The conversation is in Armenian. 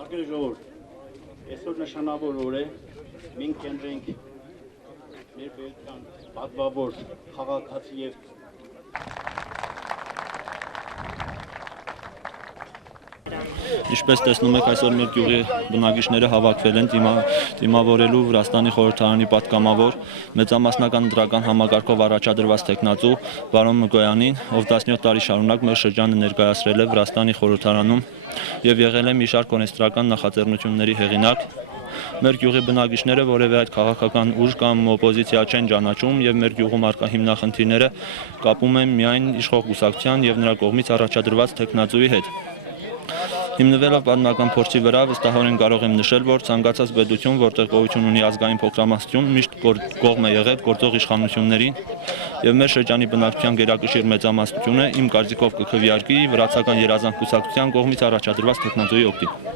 Արգել ժողովուրդ, այսօր նշանավոր օր է, մենք կենտրենք ներբերության պատվավոր քաղաքացի և Ինչպես տեսնում եք, այսօր մեր գյուղի բնակիչները հավաքվել են դիմավորելու Վրաստանի խորհրդարանի պատգամավոր մեծամասնական ընտրական համակարգով առաջադրված թեկնածու Վարոն Մգոյանին, ով 17 տարի շարունակ մեր շրջանը ներկայացրել է Վրաստանի խորհրդարանում և եղել է մի շարք օրենսդրական նախաձեռնությունների հեղինակ։ Մեր գյուղի բնակիչները որևէ այդ քաղաքական ուժ կամ օպոզիցիա չեն ճանաչում և մեր գյուղում առկա հիմնախնդիրները կապում են միայն իշխող կուսակցության և նրա կողմից առաջադրված թեկնածուի հետ։ Հիմնվելով պատմական փորձի վրա վստահորեն կարող եմ նշել, որ ցանկացած պետություն, որտեղ գոյություն ունի ազգային փոքրամասնություն, միշտ կողմ է եղել գործող իշխանություններին և մեր շրջանի բնակչության գերակշիռ մեծամասնությունը իմ կարծիքով կքվեարկի վրացական երազանք կուսակցության կողմից առաջադրված թեկնածուի օգտին։